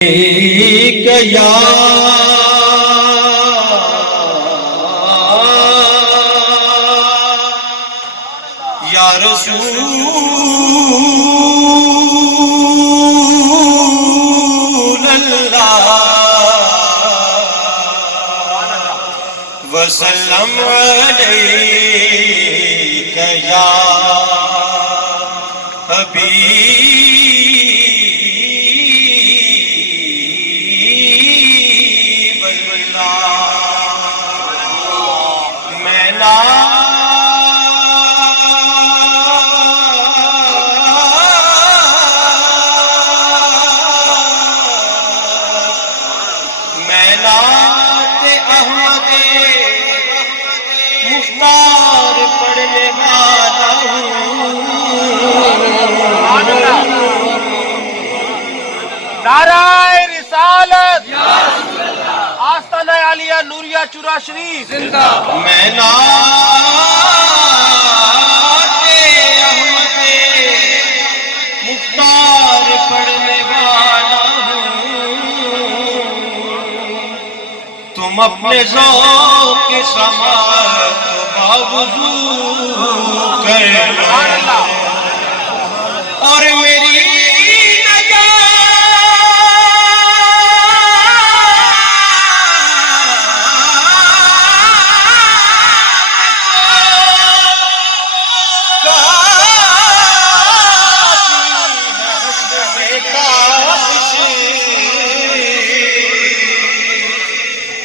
یا رسول اللہ وسلم علیک یا حبیب اللہ میں نعت احمد مختار پڑھنے والا ہوں۔ نعرہ رسالت آستانہ عالیہ نوریہ چورا شریف میں نعت احمد مختار پڑھنے والا ہوں۔ تم اپنے ذوق کے سماعت باوضو کر اور میری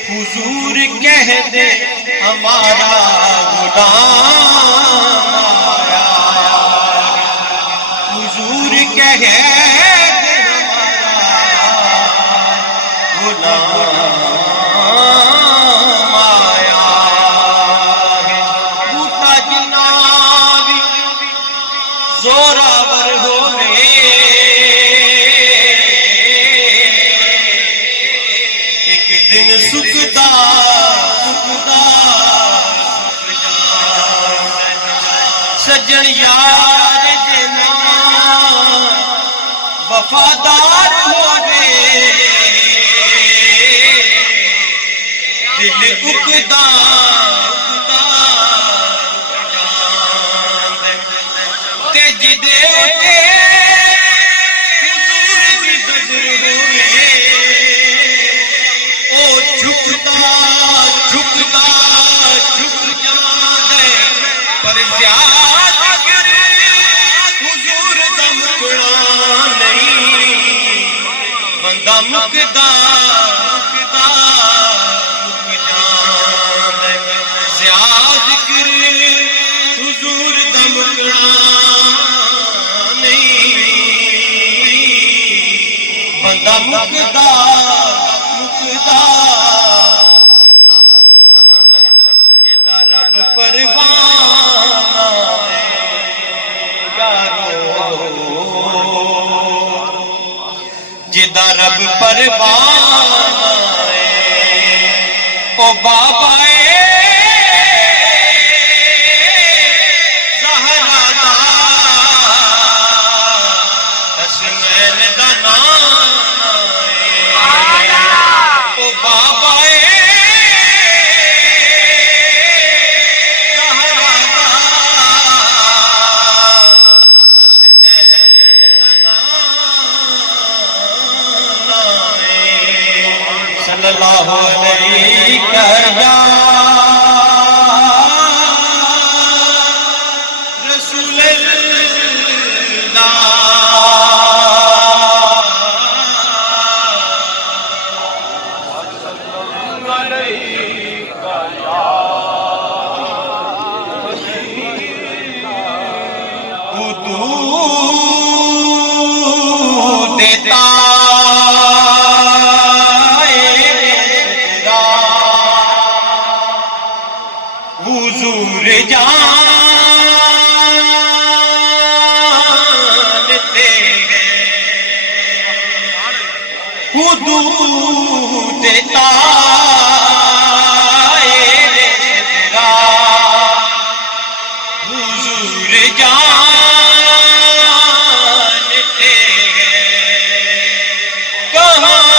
حضور کہہ دے ہمارا غلام آیا، حضور کہہ دے ہمارا غلام آیا ہے۔ بوتا جناب زوراور ہونے ایک دن سکھدا سجن یار جنا وفادار ہوئے دل اکدا تے جدے اٹھے حضور دی نظر ہوئے او جھکدا جھکدا جھک جاندے پر زیاد حضور دا مکڑا نہیں بندہ مکدا مکدا مک جاندے زیاد ذکر حضور دا مکڑا نہیں بندہ مکدا مکدا جدا رب پروان آئے یارو جدا رب پروان آئے او بابا زہرا دا حسنین دا نام آئے او بابا صلی اللہ علیہ یا رسول اللہ دیتا حضور جانتے ہیں حدود تائر صدرا حضور جانتے ہیں کہاں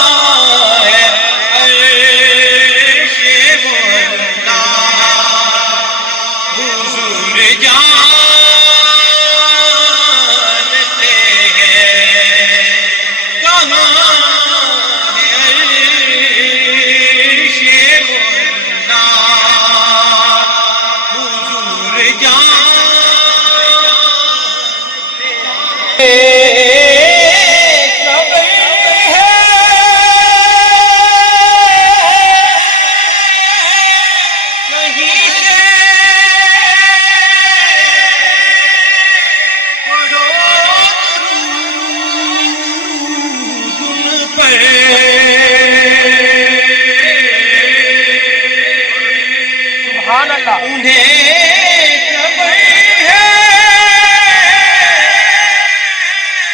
سبحان اللہ. انہیں خبر ہے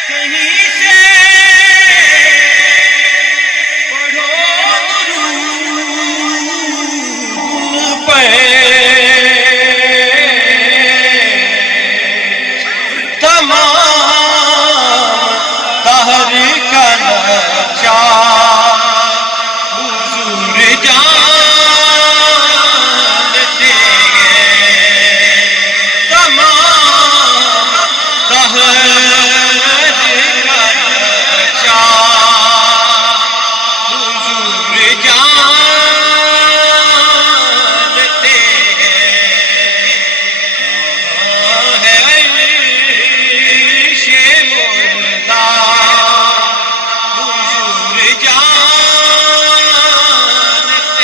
کہیں سے پڑھو درود پہ تمام دہر کا نچا حضور جانتے ہیں تمام دہر کا نچا حضور جانتے ہیں عرش مولا حضور جانتے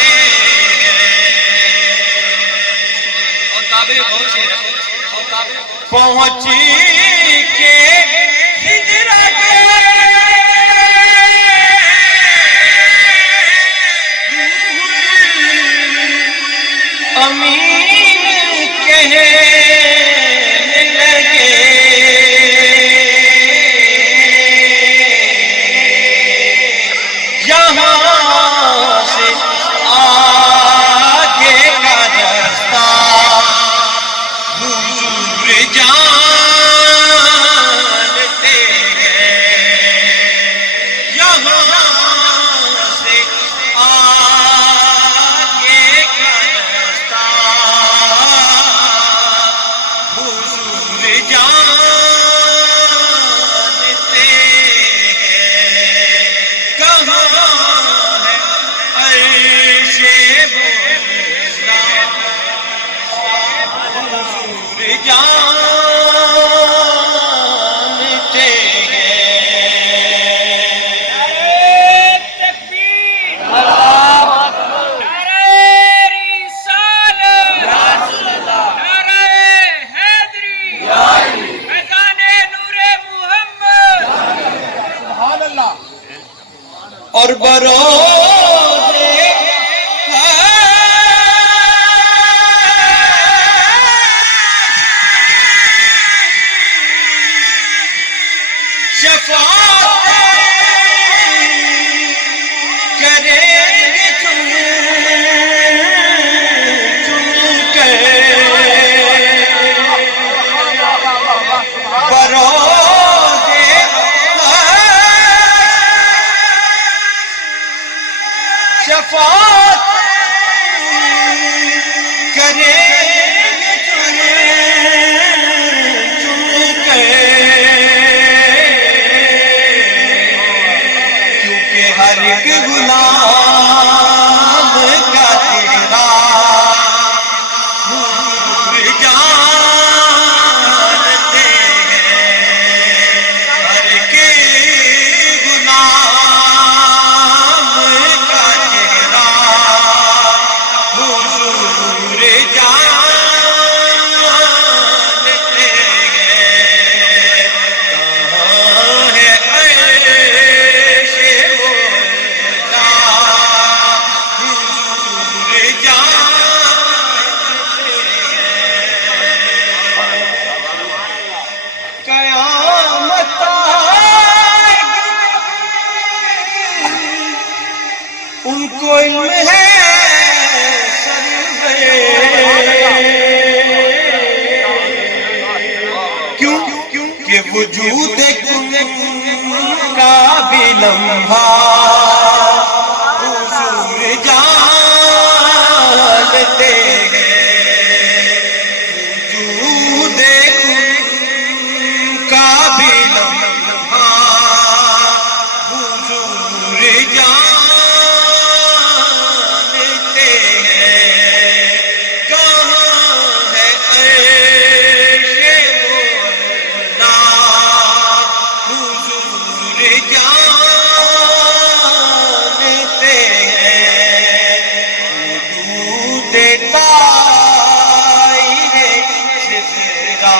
ہیں پہنچ کے ہجرت امین کہنے لگے یہاں سے آگے کا رستہ حضور جانتے ہیں یہاں سے آگے کا رستہ حضور جانتے ہیں کہاں ہے عرش مولا حضور جانتے ہیں تکبیر نعرہ رسالت نعرہ حیدری میدان نور محمد سبحان اللہ. اور بروز شفاعت کریں گے چن کے بروز شفاعت کریں گے چن کے کیونکہ ہر ایک غلام کا تیرا حضور جانتے ہیں ہر ایک غلام کا چہرہ حضور جانتے ہیں کہاں ہے عرش مولا حضور جانتے ہیں قیامت آئے گی ان کو علم ہے کیوں کہ وجود کن کا بھی لمحہ حضور جانتے ہیں وجود کن کا بھی لمحہ حضور جانتے ہیں کہاں ہے عرش مولا حضور جانتے ہیں حدود طائر شبرا